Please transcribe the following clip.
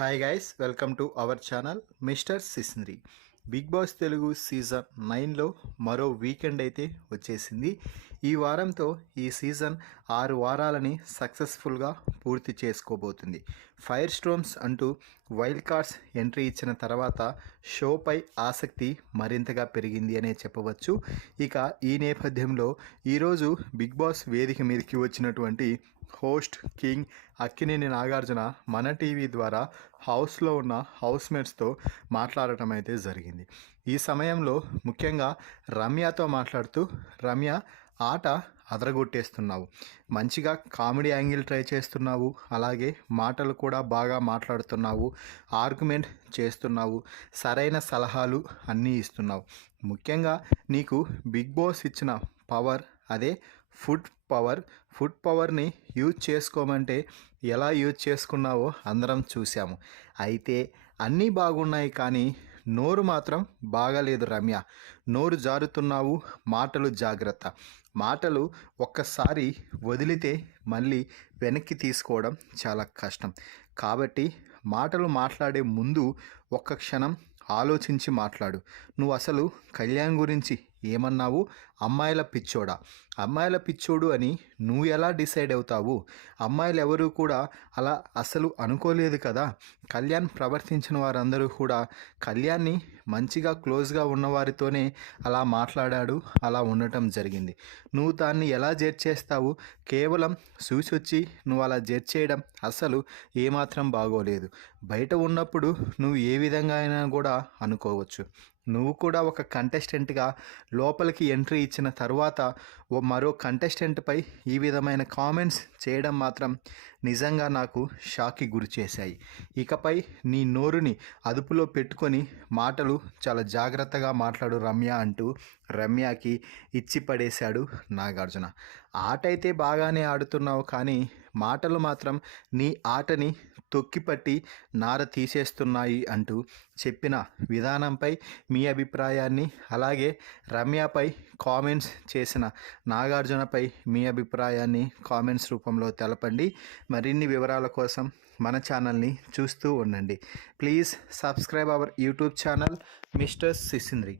Hi guys, welcome to our channel mister సిస్నరీ. Bigg Boss Telugu season 9లో మరో weekend అయితే వచ్చేసింది. ఈ వారంతో ఈ సీజన్ 6 వారాలని సక్సెస్ఫుల్గా పూర్తి చేసుకోబోతుంది. ఫైర్ స్టోమ్స్ అంటూ వైల్డ్ కార్డ్స్ ఎంట్రీ ఇచ్చిన తర్వాత షోపై ఆసక్తి మరింతగా పెరిగింది అనే చెప్పవచ్చు. ఇక ఈ నేపథ్యంలో ఈరోజు బిగ్ బాస్ వేదిక మీదకి వచ్చినటువంటి హోస్ట్ కింగ్ అక్కినేని నాగార్జున మన టీవీ ద్వారా హౌస్లో ఉన్న హౌస్మేట్స్తో మాట్లాడటం అయితే జరిగింది. ఈ సమయంలో ముఖ్యంగా రమ్యతో మాట్లాడుతూ, రమ్య ఆట అదరగొట్టేస్తున్నావు, మంచిగా కామెడీ యాంగిల్ ట్రై చేస్తున్నావు, అలాగే మాటలు కూడా బాగా మాట్లాడుతున్నావు, ఆర్గ్యుమెంట్ చేస్తున్నావు, సరైన సలహాలు అన్నీ ఇస్తున్నావు. ముఖ్యంగా నీకు బిగ్ బాస్ ఇచ్చిన పవర్ అదే ఫుడ్ పవర్ని యూజ్ చేసుకోమంటే ఎలా యూజ్ చేసుకున్నావో అందరం చూసాము. అయితే అన్నీ బాగున్నాయి, కానీ నోరు మాత్రం బాగాలేదు రమ్య. నోరు జారుతున్నావు, మాటలు జాగ్రత్త. మాటలు ఒక్కసారి వదిలితే మళ్ళీ వెనక్కి తీసుకోవడం చాలా కష్టం. కాబట్టి మాటలు మాట్లాడే ముందు ఒక్క క్షణం ఆలోచించి మాట్లాడు. నువ్వు అసలు కళ్యాణ్ గురించి ఏమన్నావు? అమ్మాయిల పిచ్చోడా? అమ్మాయిల పిచ్చోడు అని నువ్వు ఎలా డిసైడ్ అవుతావు? అమ్మాయిలు ఎవరూ కూడా అలా అసలు అనుకోలేదు కదా. కళ్యాణ్ ప్రవర్తించిన వారందరూ కూడా కళ్యాణ్ని మంచిగా క్లోజ్గా ఉన్నవారితోనే అలా మాట్లాడాడు, అలా ఉండటం జరిగింది. నువ్వు దాన్ని ఎలా జడ్జ్ చేస్తావు? కేవలం చూసొచ్చి నువ్వు అలా జడ్జ్ చేయడం అసలు ఏమాత్రం బాగోలేదు. బయట ఉన్నప్పుడు నువ్వు ఏ విధంగా అయినా కూడా అనుకోవచ్చు. నువ్వు కూడా ఒక కంటెస్టెంట్గా లోపలికి ఎంట్రీ ఇచ్చిన తర్వాత మరో కంటెస్టెంట్పై ఈ విధమైన కామెంట్స్ చేయడం మాత్రం నిజంగా నాకు షాక్కి గురి చేశాయి. ఇకపై నీ నోరుని అదుపులో పెట్టుకొని మాటలు చాలా జాగ్రత్తగా మాట్లాడు రమ్య అంటూ రమ్యకి ఇచ్చి పడేశాడు నాగార్జున. ఆట అయితే బాగానే ఆడుతున్నావు, కానీ మాటలు మాత్రం నీ ఆటని తొక్కిపట్టి నార తీసేస్తున్నాయి అంటూ చెప్పిన విధానంపై మీ అభిప్రాయాన్ని, అలాగే రమ్యపై కామెంట్స్ చేసిన నాగార్జునపై మీ అభిప్రాయాన్ని కామెంట్స్ రూపంలో తెలపండి. మరిన్ని వివరాల కోసం మన ఛానల్ని చూస్తూ ఉండండి. Please subscribe our YouTube channel mister సిసింద్రి.